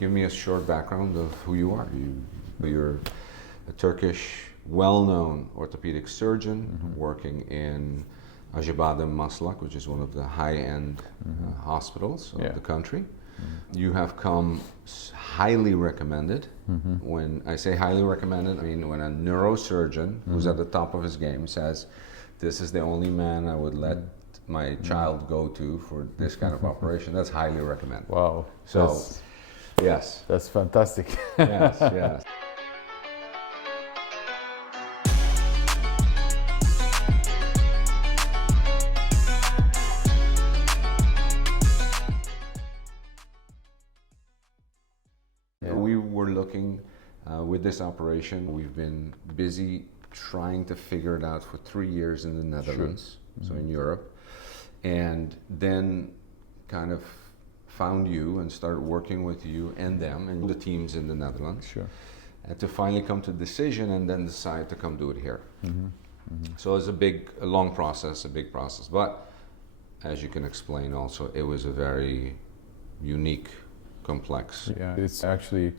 give me a short background of who you are. You're a Turkish, well-known orthopedic surgeon working in Acıbadem, Maslak, which is one of the high-end hospitals of the country. You have come highly recommended. When I say highly recommended, I mean when a neurosurgeon who's at the top of his game says, this is the only man I would let my child go to for this kind of operation, that's highly recommended. Wow. So, yes. That's fantastic. Yes, yes. We were looking with this operation. We've been busy trying to figure it out for 3 years in the Netherlands, so in Europe, and then kind of found you and started working with you and them and the teams in the Netherlands. Sure. And to finally come to a decision and then decide to come do it here. So it's a long process, a big process. But as you can explain also, it was a very unique, complex. Yeah, it's actually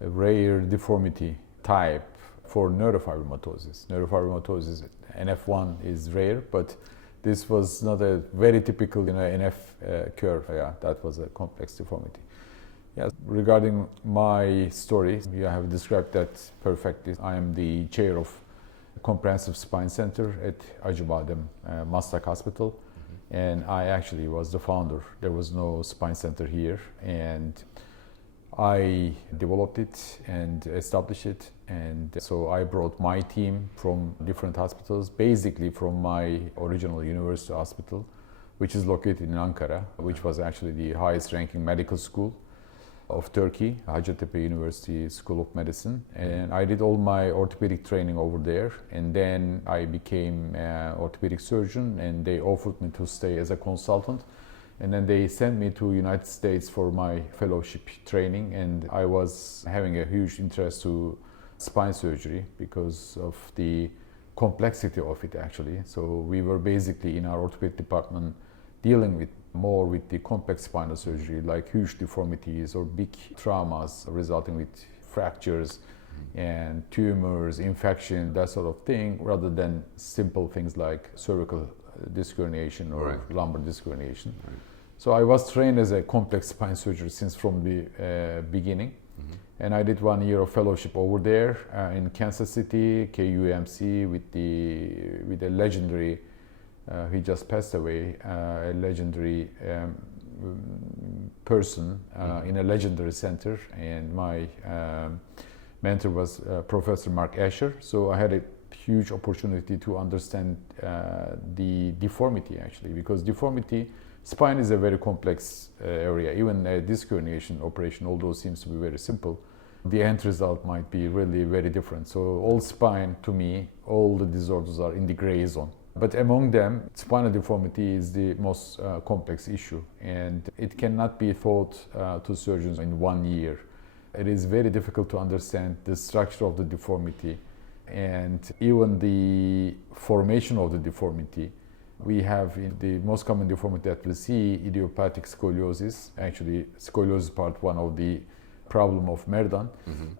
a rare deformity type for neurofibromatosis. Neurofibromatosis, NF1 is rare, but this was not a very typical NF curve. Yeah, that was a complex deformity. Yeah, regarding my story, you have described that perfectly. I am the chair of Comprehensive Spine Center at Acıbadem Maslak Hospital, and I actually was the founder. There was no spine center here, and I developed it and established it, and so I brought my team from different hospitals, basically from my original university hospital, which is located in Ankara, which was actually the highest ranking medical school of Turkey, Hacettepe University School of Medicine, and I did all my orthopedic training over there, and then I became an orthopedic surgeon, and they offered me to stay as a consultant, and then they sent me to United States for my fellowship training, and I was having a huge interest to spine surgery because of the complexity of it actually. So we were basically in our orthopedic department dealing with more with the complex spinal surgery, like huge deformities or big traumas resulting with fractures and tumors, infection, that sort of thing, rather than simple things like cervical disc herniation or lumbar disc herniation. So I was trained as a complex spine surgeon since from the beginning. And I did 1 year of fellowship over there in Kansas City, KUMC, with a legendary, he just passed away, a legendary person in a legendary center, and my mentor was Professor Mark Asher. So I had a huge opportunity to understand the deformity actually, because deformity, spine is a very complex area. Even a disc herniation operation, although seems to be very simple, the end result might be really very different. So all spine, to me, all the disorders are in the gray zone. But among them, spinal deformity is the most complex issue, and it cannot be taught to surgeons in 1 year. It is very difficult to understand the structure of the deformity and even the formation of the deformity. We have in the most common deformity that we see, idiopathic scoliosis. Actually, scoliosis part 1 of the problem of Merdan.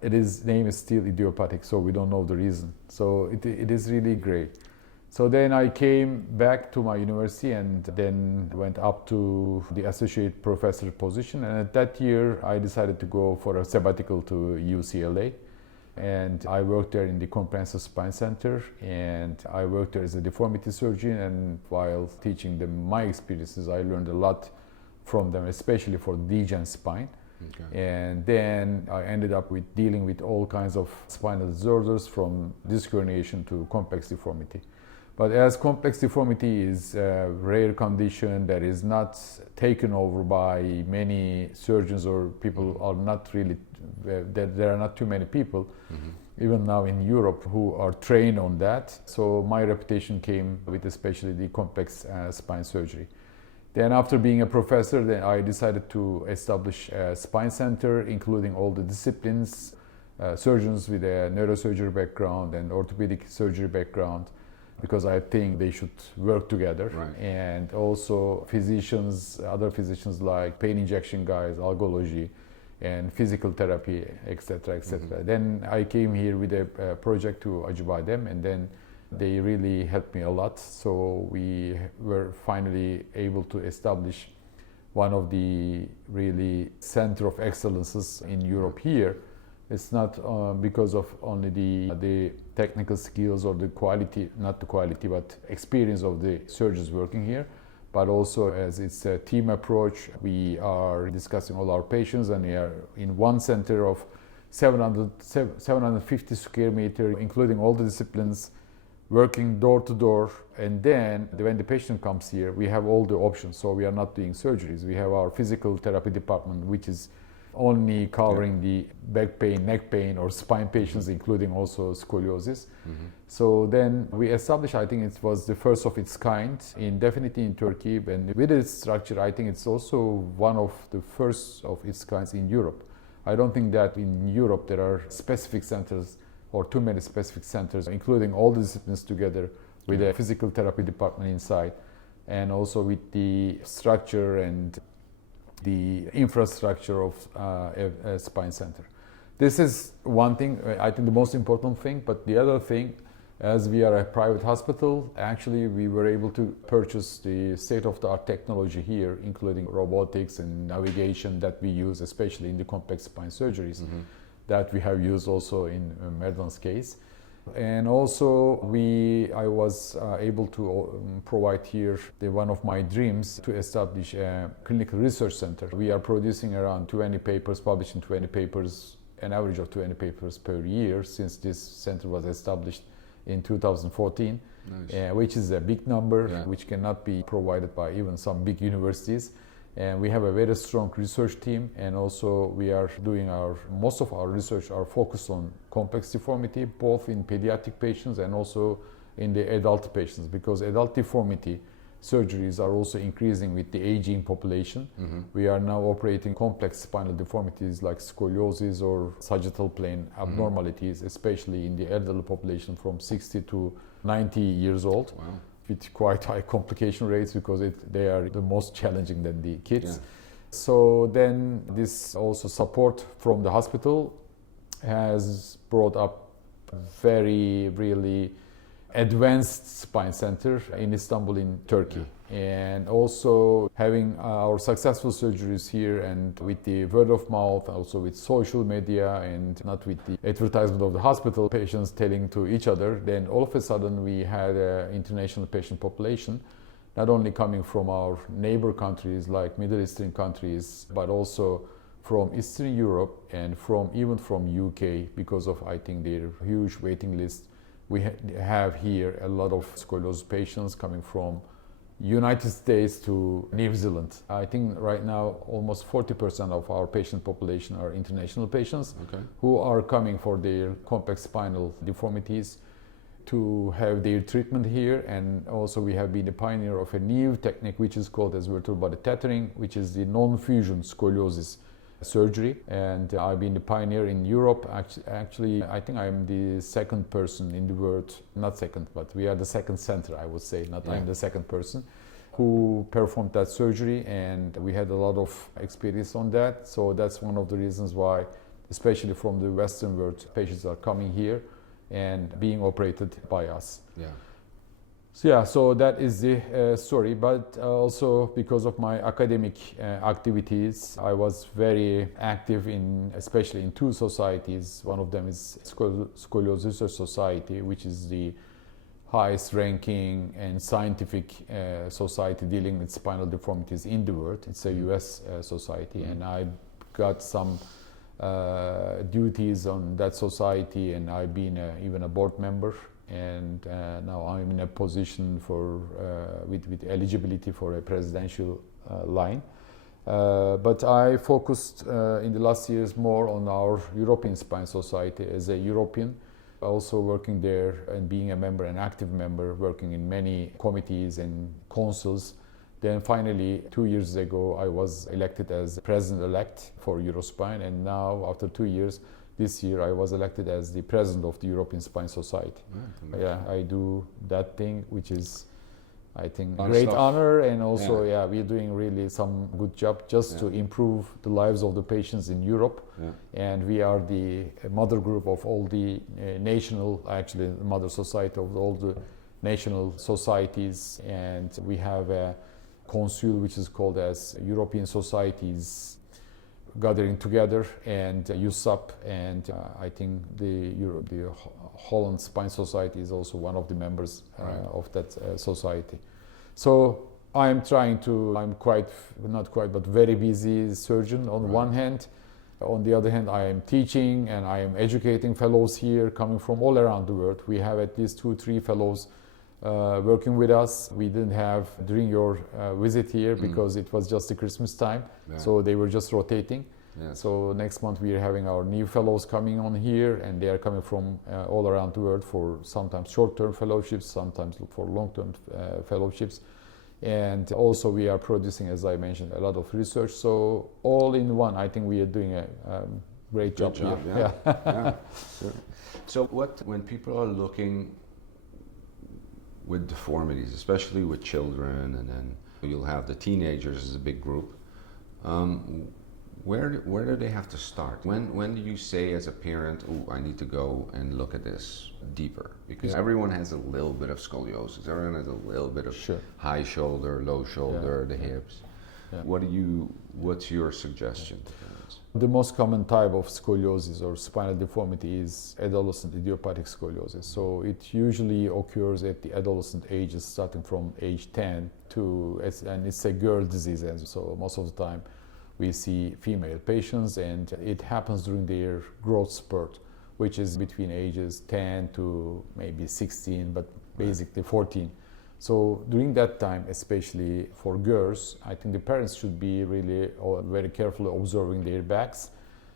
Its name is still idiopathic, so we don't know the reason. So it is really great. So then I came back to my university and then went up to the associate professor position. And at that year, I decided to go for a sabbatical to UCLA. And I worked there in the Comprehensive Spine Center, and I worked there as a deformity surgeon. And while teaching them my experiences, I learned a lot from them, especially for degen spine. And then I ended up with dealing with all kinds of spinal disorders, from disc herniation to complex deformity. But as complex deformity is a rare condition that is not taken over by many surgeons, or people are not really, there are not too many people, even now in Europe, who are trained on that. So my reputation came with especially the complex spine surgery. Then after being a professor, then I decided to establish a spine center, including all the disciplines, surgeons with a neurosurgery background and orthopedic surgery background, because I think they should work together. And also physicians, other physicians like pain injection guys, algology, and physical therapy, etc., etc. Then I came here with a project to Acıbadem, and then they really helped me a lot. So we were finally able to establish one of the really center of excellences in Europe here. It's not because of only the technical skills or the quality, not the quality, but experience of the surgeons working here, but also as it's a team approach. We are discussing all our patients, and we are in one center of 750 square meter, including all the disciplines, working door to door. And then when the patient comes here, we have all the options. So we are not doing surgeries. We have our physical therapy department, which is only covering the back pain, neck pain, or spine patients, including also scoliosis. So then we established, I think it was the first of its kind, definitely in Turkey. And with its structure, I think it's also one of the first of its kinds in Europe. I don't think that in Europe there are specific centers or too many specific centers, including all the disciplines together with a physical therapy department inside, and also with the structure and the infrastructure of a spine center. This is one thing, I think the most important thing, but the other thing, as we are a private hospital, actually we were able to purchase the state-of-the-art technology here, including robotics and navigation that we use, especially in the complex spine surgeries, that we have used also in Merdan's case. And also I was able to provide here one of my dreams to establish a clinical research center. We are producing around 20 papers, publishing 20 papers, an average of 20 papers per year since this center was established in 2014, which is a big number, which cannot be provided by even some big universities. And we have a very strong research team, and also we are doing most of our research are focused on complex deformity, both in pediatric patients and also in the adult patients, because adult deformity surgeries are also increasing with the aging population. We are now operating complex spinal deformities like scoliosis or sagittal plane abnormalities, especially in the adult population from 60 to 90 years old. Wow. With quite high complication rates, because they are the most challenging than the kids. So then this also support from the hospital has brought up very really advanced spine center in Istanbul in Turkey. And also having our successful surgeries here, and with the word of mouth, also with social media, and not with the advertisement of the hospital, patients telling to each other, then all of a sudden we had an international patient population, not only coming from our neighbor countries like Middle Eastern countries, but also from Eastern Europe and even from UK, because of, I think, their huge waiting list. We have here a lot of scoliosis patients coming from United States to New Zealand. I think right now almost 40% of our patient population are international patients who are coming for their complex spinal deformities to have their treatment here. And also we have been the pioneer of a new technique which is called as vertebral body tethering, which is the non-fusion scoliosis surgery, and I've been the pioneer in Europe. Actually, I think I'm the second person in the world, not second, but we are the second center, I would say, not I'm the second person who performed that surgery, and we had a lot of experience on that. So that's one of the reasons why, especially from the Western world, patients are coming here and being operated by us. So that is the story, but also because of my academic activities, I was very active especially in two societies. One of them is Scoliosis Society, which is the highest ranking and scientific society dealing with spinal deformities in the world. It's a US society, and I got some duties on that society, and I've been even a board member. And now I'm in a position with eligibility for a presidential line. But I focused in the last years more on our European Spine Society as a European, also working there and being a member, an active member, working in many committees and councils. Then finally, 2 years ago, I was elected as president-elect for Eurospine, and now after 2 years, this year I was elected as the president of the European Spine Society. I do that thing, which is I think lot of great stuff. honor, and also we're doing really some good job just to improve the lives of the patients in Europe. And we are the mother group of all the actually the mother society of all the national societies, and we have a council which is called as European Societies gathering together, and USAP, and I think the Holland Spine Society is also one of the members of that society. So I'm not quite, but very busy surgeon on one hand. On the other hand, I am teaching and I am educating fellows here coming from all around the world. We have at least 2-3 fellows working with us. We didn't have during your visit here because it was just the Christmas time, so they were just rotating. So next month we are having our new fellows coming on here, and they are coming from all around the world for sometimes short-term fellowships, sometimes for long-term fellowships. And also we are producing, as I mentioned, a lot of research. So all in one, I think we are doing a great job here. Sure. So when people are looking with deformities, especially with children, and then you'll have the teenagers as a big group, where do they have to start? When do you say as a parent, oh, I need to go and look at this deeper? Because everyone has a little bit of scoliosis. Everyone has a little bit of high shoulder, low shoulder, the hips. What's your suggestion to parents? The most common type of scoliosis or spinal deformity is adolescent idiopathic scoliosis. So it usually occurs at the adolescent ages, starting from age 10 and it's a girl disease. So most of the time we see female patients, and it happens during their growth spurt, which is between ages 10 to maybe 16, but basically 14. So during that time, especially for girls, I think the parents should be really very carefully observing their backs,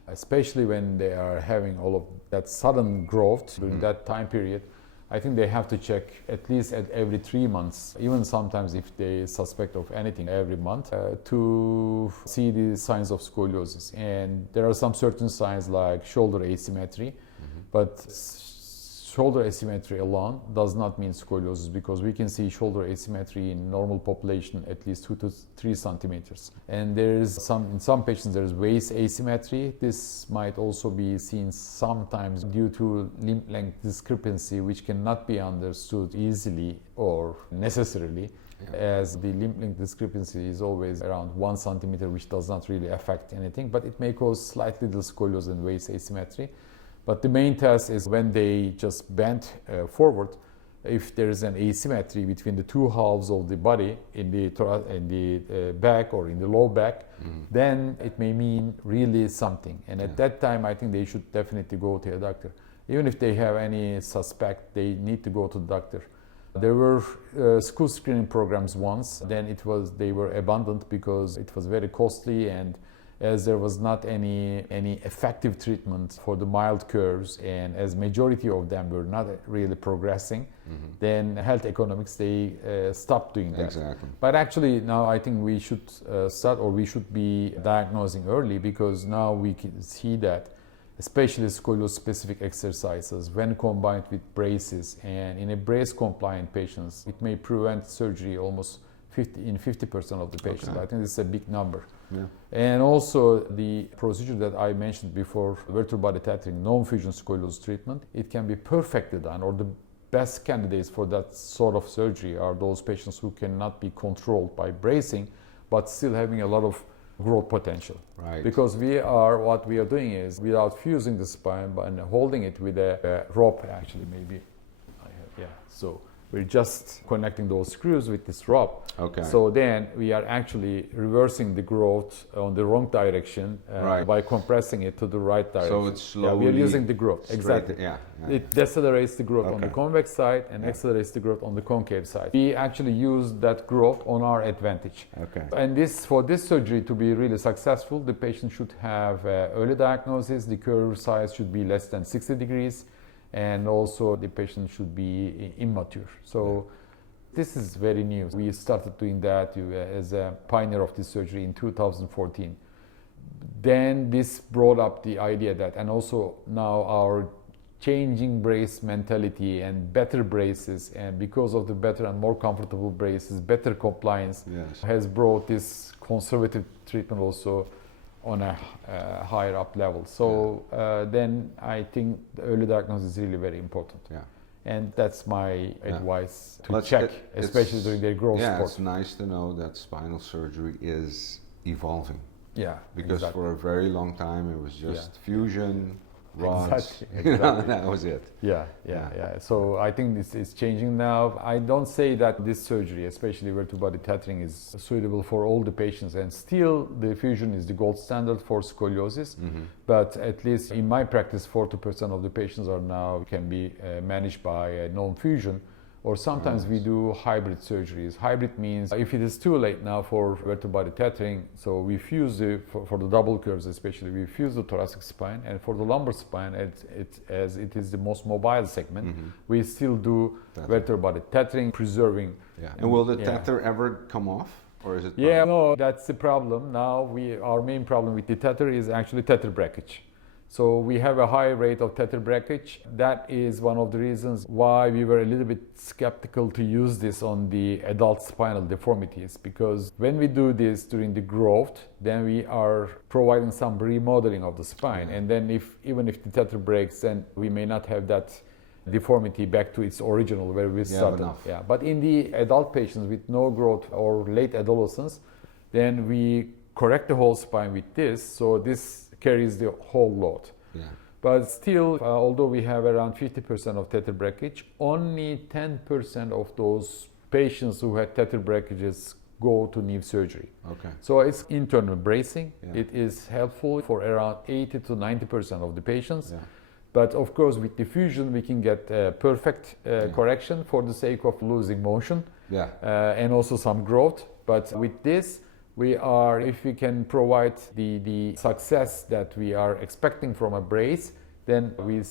especially when they are having all of that sudden growth during that time period. I think they have to check at least at every 3 months, even sometimes if they suspect of anything every month, to see the signs of scoliosis. And there are some certain signs like shoulder asymmetry, but shoulder asymmetry alone does not mean scoliosis, because we can see shoulder asymmetry in normal population at least 2 to 3 centimeters. And in some patients there is waist asymmetry. This might also be seen sometimes due to limb length discrepancy, which cannot be understood easily or necessarily, as the limb length discrepancy is always around 1 centimeter, which does not really affect anything, but it may cause slightly the scoliosis and waist asymmetry. But the main test is when they just bend forward. If there is an asymmetry between the two halves of the body in the back or in the low back, then it may mean really something. And at that time, I think they should definitely go to a doctor. Even if they have any suspect, they need to go to the doctor. There were school screening programs once. Then they were abandoned because it was very costly, and as there was not any effective treatment for the mild curves, and as majority of them were not really progressing, then health economics, they stopped doing that. Exactly. But actually now I think we should we should be diagnosing early, because now we can see that especially scoliosis specific exercises, when combined with braces, and in a brace compliant patients, it may prevent surgery almost 50% of the patients. I think this is a big number. And also the procedure that I mentioned before, vertebral body tethering, non-fusion scoliosis treatment, it can be perfectly done, or the best candidates for that sort of surgery are those patients who cannot be controlled by bracing, but still having a lot of growth potential. Right. Because what we are doing is, without fusing the spine and holding it with a rope, actually maybe, so we're just connecting those screws with this rope. Okay. So then we are actually reversing the growth on the wrong direction by compressing it to the right direction. So it's slowly. we are using the growth. Exactly. It decelerates the growth on the convex side and accelerates the growth on the concave side. We actually use that growth on our advantage. Okay. And for this surgery to be really successful, the patient should have early diagnosis. The curve size should be less than 60 degrees. And also the patient should be immature. So this is very new. We started doing that as a pioneer of this surgery in 2014. Then this brought up the idea that, and also now our changing brace mentality and better braces, and because of the better and more comfortable braces, better compliance Yes. has brought this conservative treatment also on a higher up level. So then I think the early diagnosis is really very important. Yeah. And that's my advice to Let's- check, especially during their growth Yeah, spurt. it's nice to know that spinal surgery is evolving. Yeah, Because exactly. for a very long time it was just fusion, rods, Exactly, you know, that was it. Yeah. So I think this is changing now. I don't say that this surgery, especially vertebral tethering, is suitable for all the patients, and still the fusion is the gold standard for scoliosis. But at least in my practice, 40% of the patients are now can be managed by a non-fusion, or sometimes we do hybrid surgeries. Hybrid means if it is too late now for vertebral tethering, so we fuse for the double curves especially, we fuse the thoracic spine, and for the lumbar spine, as it is the most mobile segment, we still do vertebral tethering, preserving. Yeah. And will the tether ever come off? Or is it? Yeah, no, that's the problem. Now our main problem with the tether is actually tether breakage. So we have a high rate of tether breakage. That is one of the reasons why we were a little bit skeptical to use this on the adult spinal deformities, because when we do this during the growth, then we are providing some remodeling of the spine. And then even if the tether breaks, then we may not have that deformity back to its original where we started. Yeah. But in the adult patients with no growth or late adolescence, then we correct the whole spine with this. So this carries the whole load. Yeah. But still, although we have around 50% of tether breakage, only 10% of those patients who had tether breakages go to knee surgery. Okay. So it's internal bracing. Yeah. It is helpful for around 80 to 90% of the patients. Yeah. But of course, with diffusion, we can get perfect correction for the sake of losing motion and also some growth. But with this, if we can provide the success that we are expecting from a brace, then we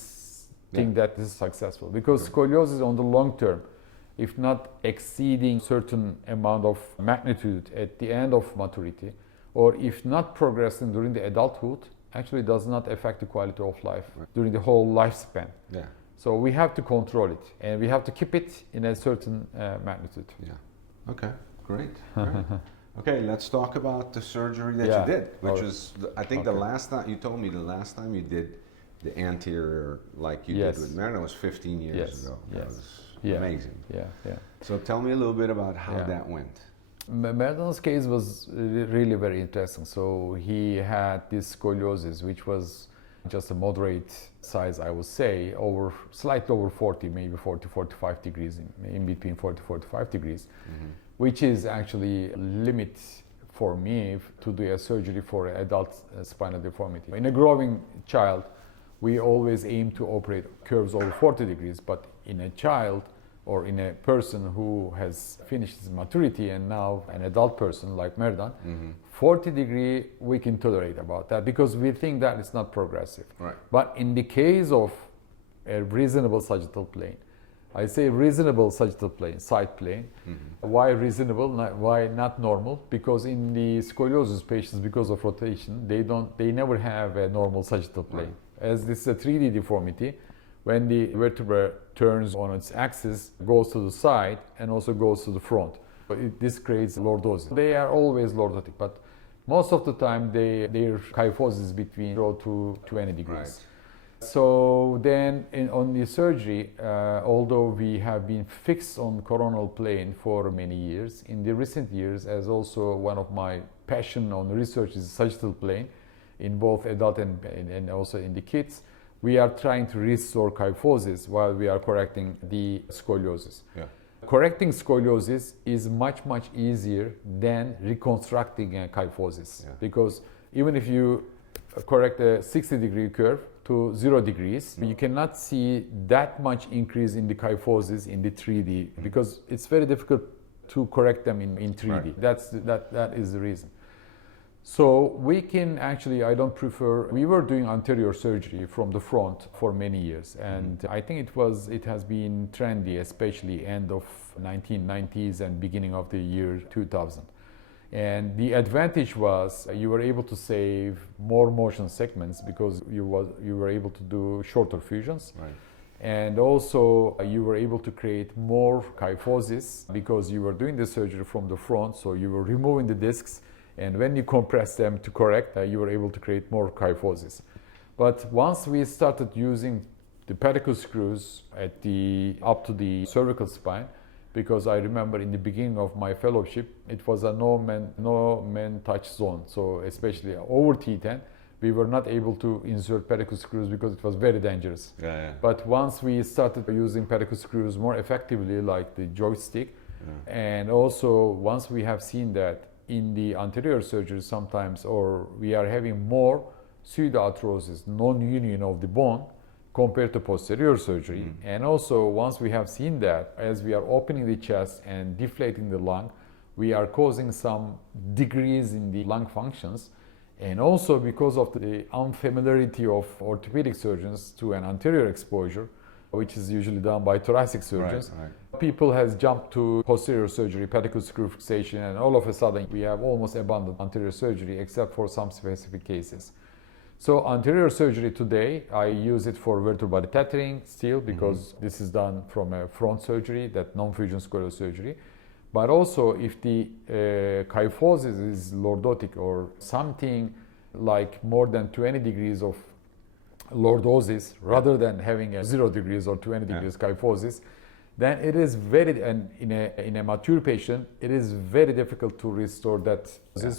think that this is successful. Because scoliosis on the long term, if not exceeding certain amount of magnitude at the end of maturity, or if not progressing during the adulthood, actually does not affect the quality of life during the whole lifespan. Yeah. So we have to control it, and we have to keep it in a certain magnitude. Yeah. Okay. Great. Okay, let's talk about the surgery that you did, which was, I think the last time, you told me the last time you did the anterior like you did with Merlin was 15 years ago. That was amazing. Yeah. So tell me a little bit about how that went. Merlin's case was really very interesting. So he had this scoliosis, which was just a moderate size, I would say, slightly over 40, maybe 40, 45 degrees, in between 40, 45 degrees. Which is actually a limit for me to do a surgery for adult spinal deformity. In a growing child, we always aim to operate curves over 40 degrees, but in a child or in a person who has finished his maturity and now an adult person like Merdan, 40 degree we can tolerate about that because we think that it's not progressive. Right. But in the case of a reasonable sagittal plane, I say reasonable sagittal plane, side plane. Why reasonable? Why not normal? Because in the scoliosis patients, because of rotation, they never have a normal sagittal plane. As this is a 3D deformity, when the vertebra turns on its axis, goes to the side and also goes to the front. This creates lordosis. They are always lordotic, but most of the time their kyphosis is between 0 to 20 degrees. Right. So then on the surgery, although we have been fixed on coronal plane for many years, in the recent years, as also one of my passion on research is sagittal plane in both adult and also in the kids, we are trying to restore kyphosis while we are correcting the scoliosis. Yeah. Correcting scoliosis is much easier than reconstructing a kyphosis because even if you correct a 60-degree curve to 0 degrees, you cannot see that much increase in the kyphosis in the 3D because it's very difficult to correct them in 3D. Right. That is the reason. So we can actually, we were doing anterior surgery from the front for many years, and I think it has been trendy, especially end of 1990s and beginning of the year 2000. And the advantage was you were able to save more motion segments because you were able to do shorter fusions. Right. And also you were able to create more kyphosis because you were doing the surgery from the front, so you were removing the discs, and when you compress them to correct, you were able to create more kyphosis. But once we started using the pedicle screws up to the cervical spine, because I remember in the beginning of my fellowship, it was a no man touch zone. So especially over T10, we were not able to insert pedicle screws because it was very dangerous. Yeah. But once we started using pedicle screws more effectively, like the joystick, and also once we have seen that in the anterior surgery sometimes, or we are having more pseudoarthrosis, non-union of the bone, compared to posterior surgery. And also once we have seen that, as we are opening the chest and deflating the lung, we are causing some decrease in the lung functions. And also because of the unfamiliarity of orthopedic surgeons to an anterior exposure, which is usually done by thoracic surgeons, people has jumped to posterior surgery, pedicle screw fixation, and all of a sudden we have almost abandoned anterior surgery except for some specific cases. So anterior surgery today, I use it for vertebral body tethering still because this is done from a front surgery, that non-fusion scoliosis surgery. But also if the kyphosis is lordotic or something like more than 20 degrees of lordosis rather than having a 0 degrees or 20 degrees kyphosis, then it is very, and in a mature patient, it is very difficult to restore that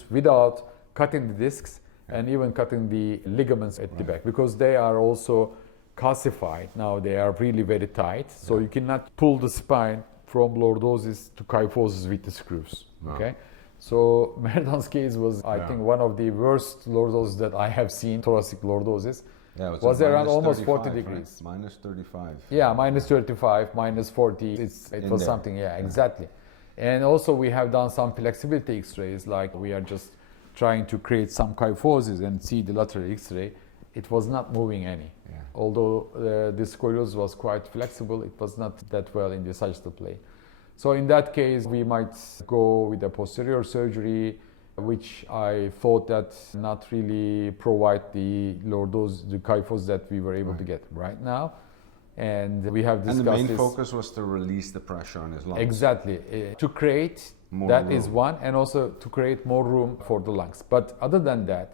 without cutting the discs and even cutting the ligaments at the back, because they are also calcified. Now they are really very tight, so you cannot pull the spine from lordosis to kyphosis with the screws. Okay, so Merdan's case was, I think, one of the worst lordosis that I have seen, thoracic lordosis. Yeah, it was around almost 35, 40 degrees. Right? Minus 35. Yeah, minus 35, minus 40. It was something, exactly. And also we have done some flexibility x-rays, like we are just trying to create some kyphosis and see the lateral x-ray. It was not moving any. Although the scoliosis was quite flexible, it was not that well in the sagittal plane. So in that case, we might go with a posterior surgery, which I thought that not really provide the lordosis, the kyphosis that we were able to get right now. And we have discussed this. And the main focus was to release the pressure on his lungs. Exactly. To create, more that room. Is one, and also to create more room for the lungs. But other than that,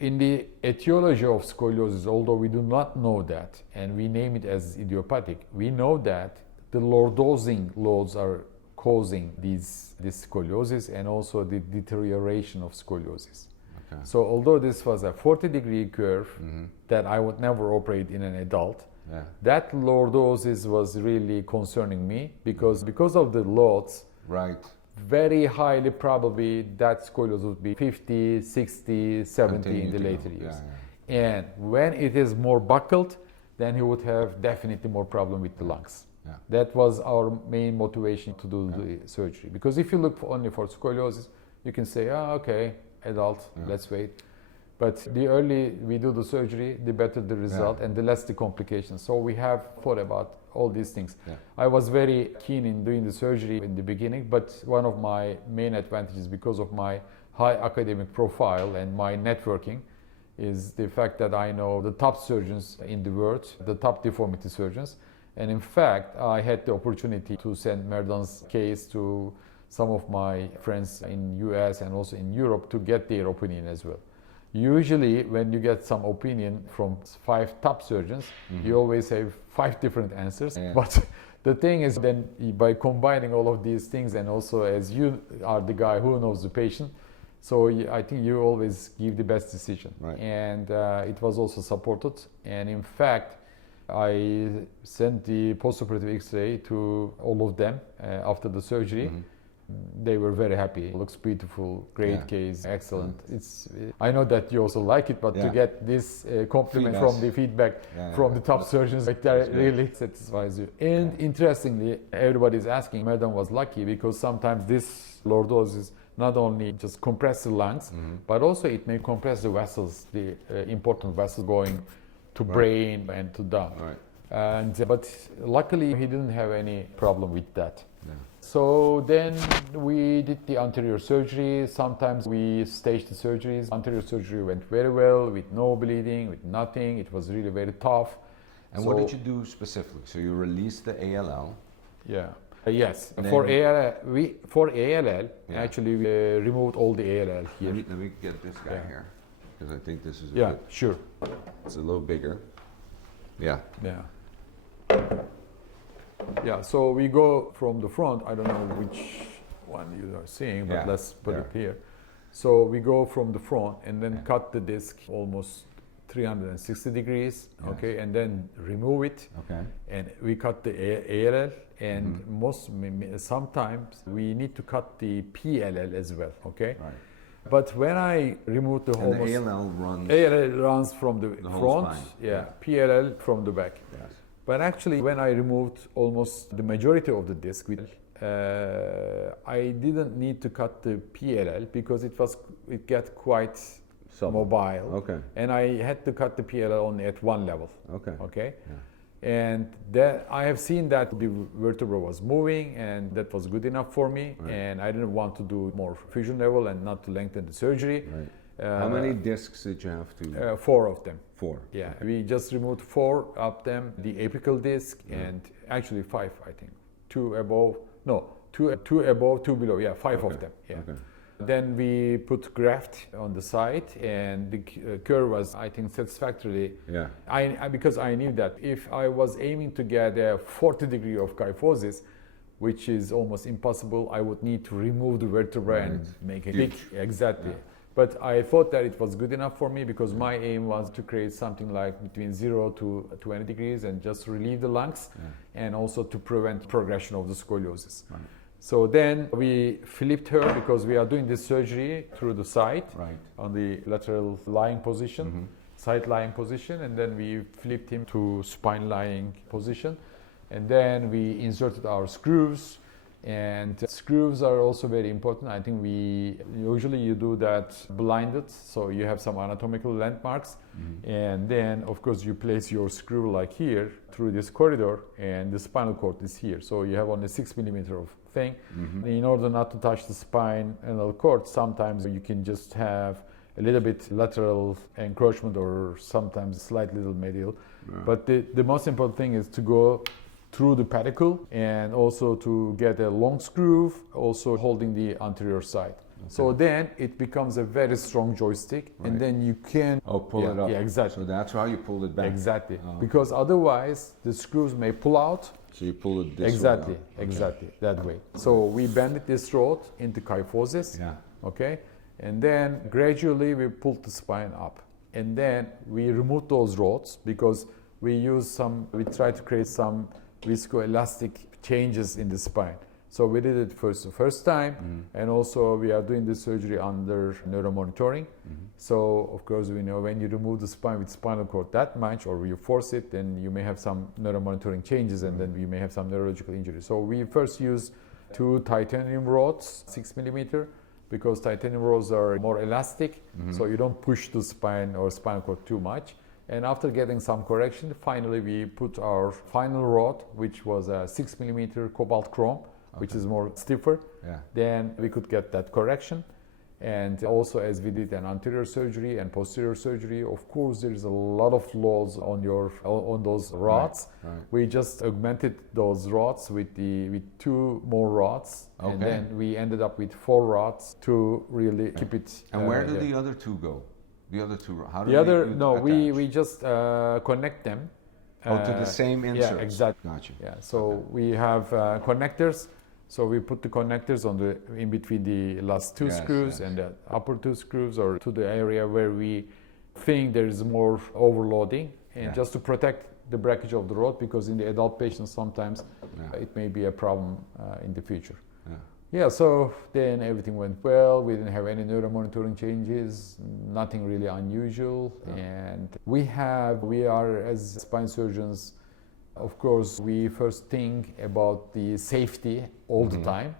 in the etiology of scoliosis, although we do not know that, and we name it as idiopathic, we know that the lordosing loads are causing this scoliosis and also the deterioration of scoliosis. Okay. So although this was a 40-degree curve that I would never operate in an adult, that lordosis was really concerning me because of the loads, very highly probably that scoliosis would be 50, 60, 70 in the later years. And when it is more buckled, then he would have definitely more problem with the lungs. That was our main motivation to do the surgery. Because if you look only for scoliosis, you can say, okay, adult, let's wait. But the early we do the surgery, the better the result and the less the complications. So we have thought about all these things. I was very keen in doing the surgery in the beginning, but one of my main advantages because of my high academic profile and my networking is the fact that I know the top surgeons in the world, the top deformity surgeons. And in fact, I had the opportunity to send Merdan's case to some of my friends in US and also in Europe to get their opinion as well. Usually, when you get some opinion from 5 top surgeons, you always have 5 different answers. But the thing is, then by combining all of these things, and also as you are the guy who knows the patient, so I think you always give the best decision. And it was also supported. And in fact, I sent the postoperative X-ray to all of them after the surgery. They were very happy. Looks beautiful, great case, excellent. I know that you also like it, but to get this compliment from the feedback from the top surgeons, that really satisfies you. And interestingly, everybody is asking, Merdan was lucky because sometimes this lordosis not only just compress the lungs, but also it may compress the vessels, the important vessels going to brain and to down. But luckily he didn't have any problem with that. Yeah. So then we did the anterior surgery. Sometimes we staged the surgeries. Anterior surgery went very well with no bleeding, with nothing. It was really very tough. And what did you do specifically? So you released the ALL. Yeah. Yes. And For then- ALL, Yeah. actually we removed all the ALL here. Let me get this guy Yeah. here, because I think this is a Yeah, bit, sure. it's a little bigger. Yeah. Yeah. Yeah, so we go from the front. I don't know which one you are seeing, but Yeah, let's put there. it here. So we go from the front and then Yeah. cut the disc almost 360 degrees, Yes. okay, and then remove it. Okay. And we cut the ALL, and Mm-hmm. sometimes we need to cut the PLL as well, okay? Right. But when I remove the And almost the ALL runs. ALL runs from the whole front, spine. yeah, Yeah. PLL from the back. Yes. But actually, when I removed almost the majority of the disc, I didn't need to cut the PLL because it got quite Supple. mobile, Okay. and I had to cut the PLL only at one level. Okay. Okay, Yeah. and that I have seen that the vertebra was moving, and that was good enough for me. Right. And I didn't want to do more fusion level and not to lengthen the surgery. Right. How many discs did you have to? 4 of them. 4. Yeah, we just removed 4 of them, the apical disc, Yeah. and actually 5, I think. 2 above, no, 2 above, 2 below, yeah, 5 of Okay. them, yeah. Okay. Then we put graft on the side, and the curve was, I think, satisfactorily. Yeah. Because I knew that if I was aiming to get a 40 degree of kyphosis, which is almost impossible, I would need to remove the vertebra and Right. make it Huge. big. Exactly. Yeah. But I thought that it was good enough for me because my aim was to create something like between 0 to 20 degrees and just relieve the lungs, Yeah. and also to prevent progression of the scoliosis. Right. So then we flipped her because we are doing this surgery through the side Right. on the lateral lying position, Mhm. side lying position, and then we flipped him to spine lying position. And then we inserted our screws, and screws are also very important. I think usually you do that blinded, so you have some anatomical landmarks, and then of course you place your screw like here through this corridor, and the spinal cord is here. So you have only 6 millimeter of thing. In order not to touch the spinal cord, sometimes you can just have a little bit lateral encroachment or sometimes slight little medial. Yeah. But the most important thing is to go through the pedicle and also to get a long screw, also holding the anterior side. So then it becomes a very strong joystick, Right. and then you can Pull it up. Yeah, exactly. So that's how you pulled it back. Exactly. Oh. Because otherwise the screws may pull out. So you pull it this Exactly, way. out. Okay. exactly, that way. So we bend this rod into kyphosis, Yeah. okay? And then gradually we pull the spine up. And then we remove those rods because we try to create some viscoelastic changes in the spine. So we did it the first time, and also we are doing this surgery under neuromonitoring. So of course we know when you remove the spine with spinal cord that much, or you force it, then you may have some neuromonitoring changes, and then you may have some neurological injury. So we first use 2 titanium rods, 6 millimeter, because titanium rods are more elastic, so you don't push the spine or spinal cord too much. And after getting some correction, finally we put our final rod, which was a 6 millimeter cobalt chrome, which is more stiffer. Yeah. Then we could get that correction. And also, as we did an anterior surgery and posterior surgery, of course there is a lot of loads on those rods. Right. We just augmented those rods with 2 more rods, and Okay. then we ended up with 4 rods to really keep it. And where do there. the other 2 go? The other 2, how do The other, you no, attach? we just connect them. to the same inserts. Yeah, exactly. Gotcha. Yeah, so we have connectors. So we put the connectors in between the last 2 Yes, screws yes. and the upper 2 screws, or to the area where we think there is more overloading, and Yeah. just to protect the breakage of the rod, because in the adult patients sometimes Yeah. it may be a problem in the future. Yeah. Yeah, so then everything went well. We didn't have any neuromonitoring changes, nothing really unusual. Yeah. And we are, as spine surgeons, of course, we first think about the safety all the time.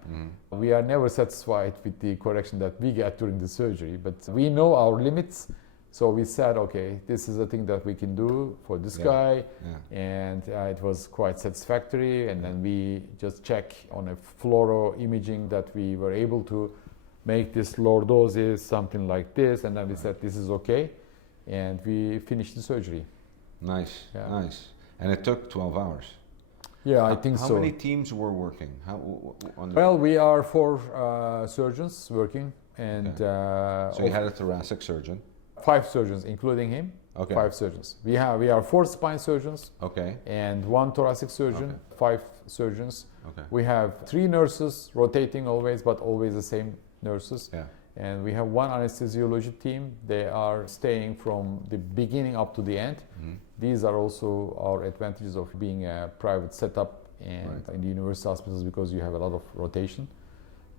We are never satisfied with the correction that we get during the surgery, but we know our limits. So we said, okay, this is a thing that we can do for this guy, and it was quite satisfactory. And then we just check on a fluoro imaging that we were able to make this lordosis something like this, and then we said this is okay, and we finished the surgery. Nice, nice. And it took 12 hours. Yeah, I think so. How many teams were working? Well, we are 4 surgeons working, and so you had a thoracic surgeon. 5 surgeons, including him. Okay. 5 surgeons. We are 4 spine surgeons. Okay. And 1 thoracic surgeon. 5 surgeons. Okay. We have 3 nurses rotating always, but always the same nurses. Yeah. And we have 1 anesthesiology team. They are staying from the beginning up to the end. Mm-hmm. These are also our advantages of being a private setup and in the university hospitals, because you have a lot of rotation.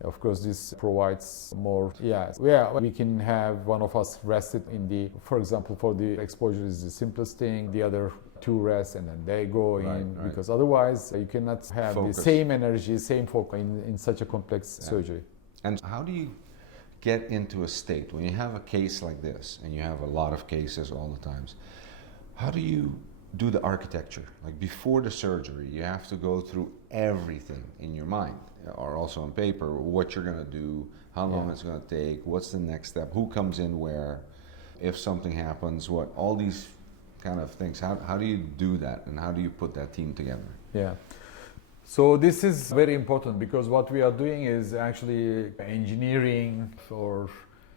Of course, this provides more. We can have one of us rested in the, for example, for the exposure is the simplest thing. The other 2 rest and then they go in, because otherwise you cannot have the same energy, same focus in such a complex surgery. And how do you get into a state when you have a case like this, and you have a lot of cases all the times? How do you do the architecture? Like before the surgery, you have to go through everything in your mind, or also on paper, what you're going to do, how long it's going to take, what's the next step, who comes in where, if something happens, what, all these kind of things. How do you do that, and how do you put that team together? Yeah. So this is very important, because what we are doing is actually engineering for.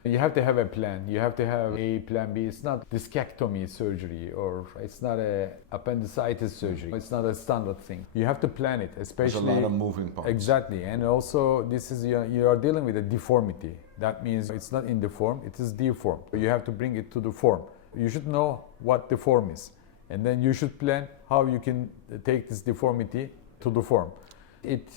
You have to have a plan. You have to have a plan B. It's not discectomy surgery, or it's not a appendicitis surgery. It's not a standard thing. You have to plan it, especially. There's a lot of moving parts. Exactly, and also this is you are dealing with a deformity. That means it's not in the form; it is deformed. You have to bring it to the form. You should know what the form is, and then you should plan how you can take this deformity to the form.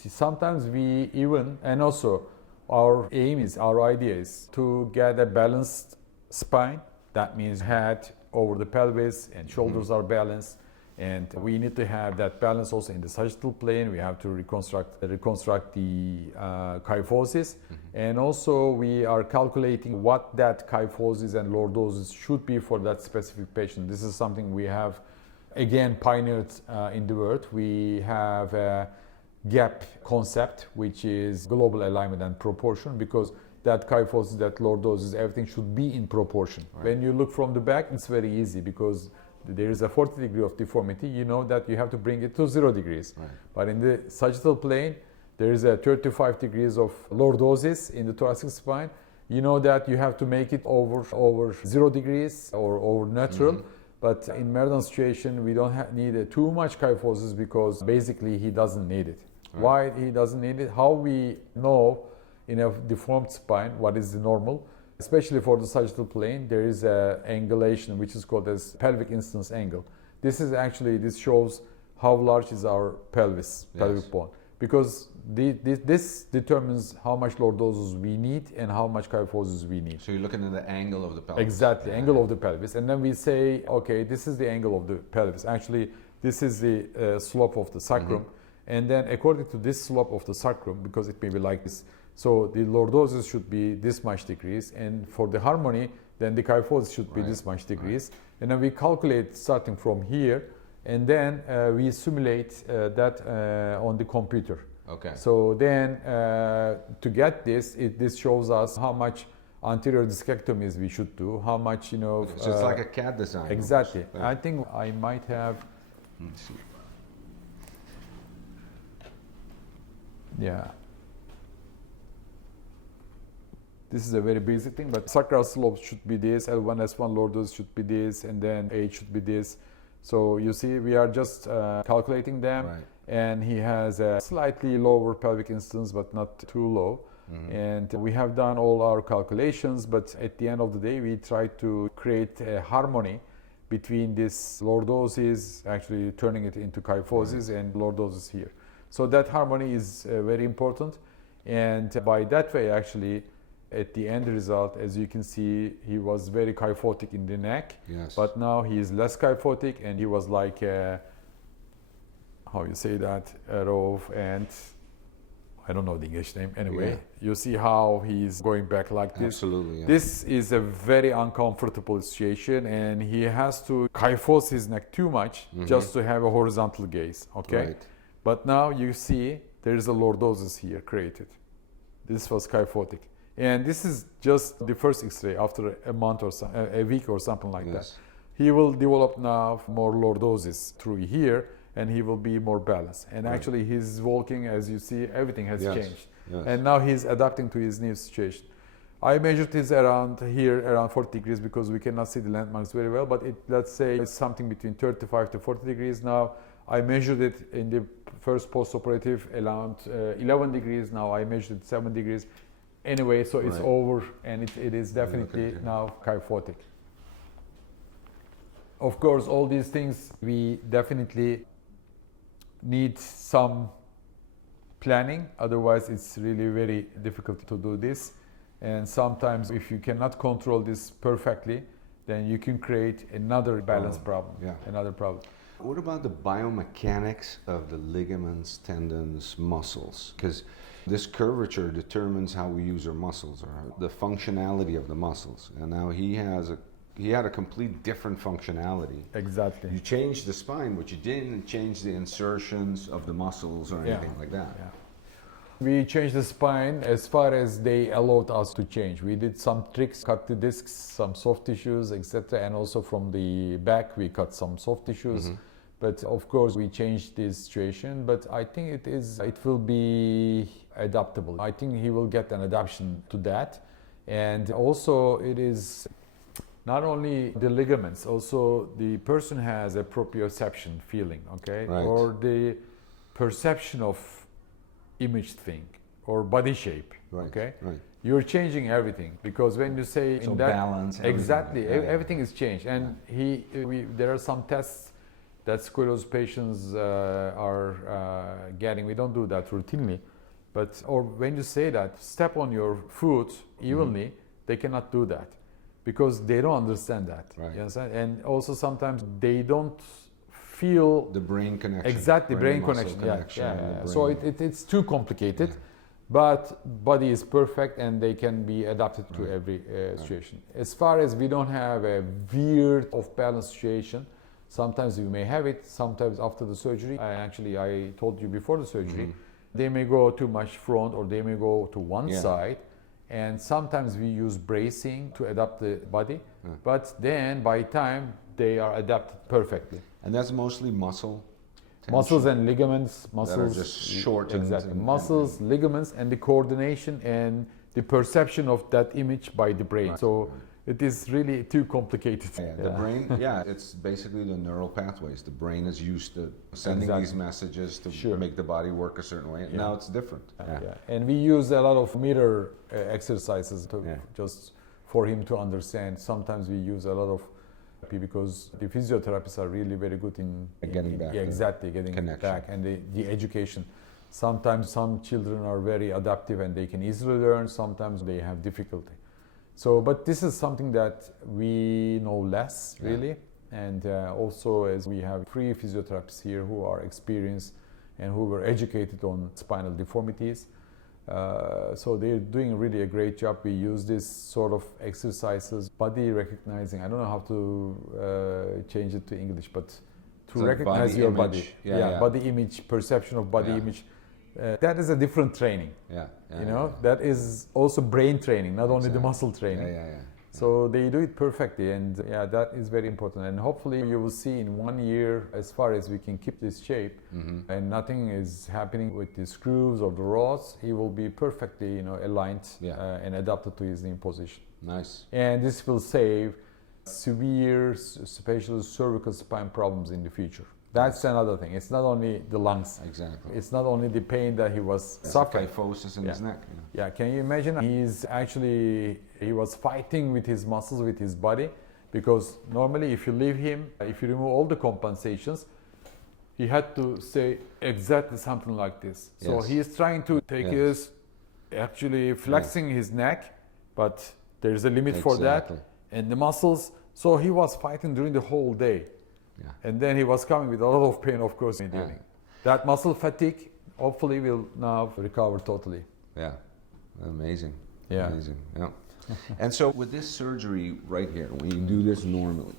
Sometimes we even, and also. Our idea is to get a balanced spine. That means head over the pelvis and shoulders are balanced. And we need to have that balance also in the sagittal plane. We have to reconstruct the kyphosis. And also we are calculating what that kyphosis and lordosis should be for that specific patient. This is something we have, again, pioneered in the world. We have a gap concept, which is global alignment and proportion, because that kyphosis, that lordosis, everything should be in proportion. When you look from the back, it's very easy, because there is a 40 degree of deformity. You know that you have to bring it to 0 degrees. But in the sagittal plane, there is a 35 degrees of lordosis in the thoracic spine. You know that you have to make it over 0 degrees or over natural. But in Merdan's situation, we don't need too much kyphosis, because basically he doesn't need it. Why he doesn't need it? How we know in a deformed spine what is the normal? Especially for the sagittal plane, there is an angulation which is called as pelvic instance angle. This shows how large is our pelvis, pelvic bone, because this determines how much lordosis we need and how much kyphosis we need. So you're looking at the angle of the pelvis. Exactly, angle of the pelvis, and then we say, okay, this is the angle of the pelvis. Actually, this is the slope of the sacrum, and then according to this slope of the sacrum, because it may be like this, so the lordosis should be this much degrees, and for the harmony, then the kyphosis should be this much degrees, and then we calculate starting from here, and then we simulate that on the computer. Okay. So then to get this, this shows us how much anterior discectomies we should do, how much, So it's like a CAD design. Exactly. I think I might have. Let's see. Yeah. This is a very basic thing, but sacral slope should be this, L1, S1 lordosis should be this, and then H should be this. So you see, we are just calculating them, and he has a slightly lower pelvic instance, but not too low. And we have done all our calculations, but at the end of the day, we try to create a harmony between this lordosis, actually turning it into kyphosis, and lordosis here. So that harmony is very important, and by that way, actually, at the end result, as you can see, he was very kyphotic in the neck, but now he is less kyphotic, and he was like a, how you say that, a row, and I don't know the English name anyway. Yeah. You see how he's going back like this. Absolutely. Yeah. This is a very uncomfortable situation, and he has to kyphose his neck too much just to have a horizontal gaze. Okay, Right. but now you see there is a lordosis here created. This was kyphotic, and this is just the first X-ray after a month or a week or something like that. Yes. He will develop now more lordosis through here, and he will be more balanced. And Right. actually, his walking, as you see, everything has Yes. changed. Yes. And now he's adapting to his new situation. I measured this around here, around 40 degrees, because we cannot see the landmarks very well, but let's say it's something between 35 to 40 degrees now. I measured it in the first post-operative around 11 degrees. Now I measured it 7 degrees. Anyway, so it's Right. over, and it is definitely Okay. now kyphotic. Of course, all these things, we definitely need some planning. Otherwise, it's really very difficult to do this. And sometimes if you cannot control this perfectly, then you can create another balance problem, yeah. another problem. What about the biomechanics of the ligaments, tendons, muscles? Because this curvature determines how we use our muscles, or the functionality of the muscles. And now he had a complete different functionality. Exactly. You changed the spine, but you didn't change the insertions of the muscles or anything like that. Yeah. We changed the spine as far as they allowed us to change. We did some tricks, cut the discs, some soft tissues, etc. And also from the back, we cut some soft tissues. But of course, we changed this situation. But I think it will be adaptable. I think he will get an adaptation to that. And also, it is not only the ligaments, also the person has a proprioception feeling, okay? Right. Or the perception of image thing or body shape, Right. okay? Right. You're changing everything, because when you say So in that balance, everything. exactly, Yeah, yeah. everything is changed. And there are some tests that scoliosis patients are getting. We don't do that routinely, but or when you say that step on your foot evenly, they cannot do that because they don't understand that. Right. You understand? And also sometimes they don't feel The brain connection. exactly brain muscle connection. connection Yeah. and the So brain. it's too complicated. But body is perfect, and they can be adapted to every situation. As far as we don't have a weird off-balance situation, sometimes we may have it, sometimes after the surgery. I told you before the surgery, they may go too much front or they may go to one side. And sometimes we use bracing to adapt the body. But then by time, they are adapted perfectly. And that's mostly muscle Muscles and ligaments, muscles that are just shortened. exactly. and- Muscles, ligaments, and the coordination and the perception of that image by the brain. Right. So it is really too complicated. Yeah, the brain, it's basically the neural pathways. The brain is used to sending Exactly. these messages to Sure. make the body work a certain way. Yeah. Now it's different. And we use a lot of mirror exercises to Yeah. just for him to understand. Sometimes we use a lot of because the physiotherapists are really very good in Getting back yeah, to exactly getting connection. back, and the education. Sometimes some children are very adaptive and they can easily learn. Sometimes they have difficulty. So, but this is something that we know less really, and also as we have 3 physiotherapists here who are experienced and who were educated on spinal deformities. So they're doing really a great job. We use this sort of exercises, body recognizing. I don't know how to change it to English, but to So recognize body your image. body. Yeah. Body image, perception of body Yeah. image. That is a different training. Yeah. You know, that is also brain training, not only the Exactly. muscle training. Yeah. So they do it perfectly, and that is very important. And hopefully you will see in 1 year, as far as we can keep this shape, and nothing is happening with the screws or the rods, he will be perfectly, aligned and adapted to his new position. Nice. And this will save severe, especially cervical spine problems in the future. That's another thing. It's not only the lungs. Exactly. It's not only the pain that he was It's suffering. kyphosis in his neck. Yeah, can you imagine? He was fighting with his muscles, with his body, because normally if you leave him, if you remove all the compensations, he had to say exactly something like this. So Yes. he is trying to take his, actually flexing his neck, but there's a limit for that. Exactly. And the muscles, so he was fighting during the whole day. Yeah. And then he was coming with a lot of pain, of course, in the evening. That muscle fatigue hopefully we'll now recover totally. Yeah, amazing. Yeah. Amazing. Yeah. And so with this surgery right here, when you do this normally,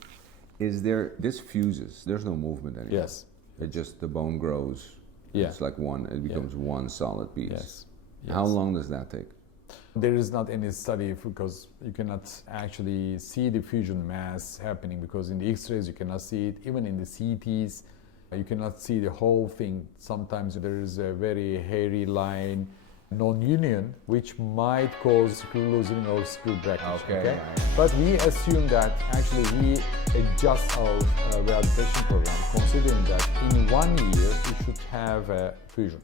this fuses? There's no movement anymore. Yes. It just, the bone grows. Yeah. It's like it becomes one solid piece. Yes. How long does that take? There is not any study because you cannot actually see the fusion mass happening, because in the X-rays you cannot see it. Even in the CTs, you cannot see the whole thing. Sometimes there is a very hairy line, non-union, which might cause screw loosening or screw breakage. Okay. But we assume that actually we adjust our rehabilitation program, considering that in 1 year you should have a fusion.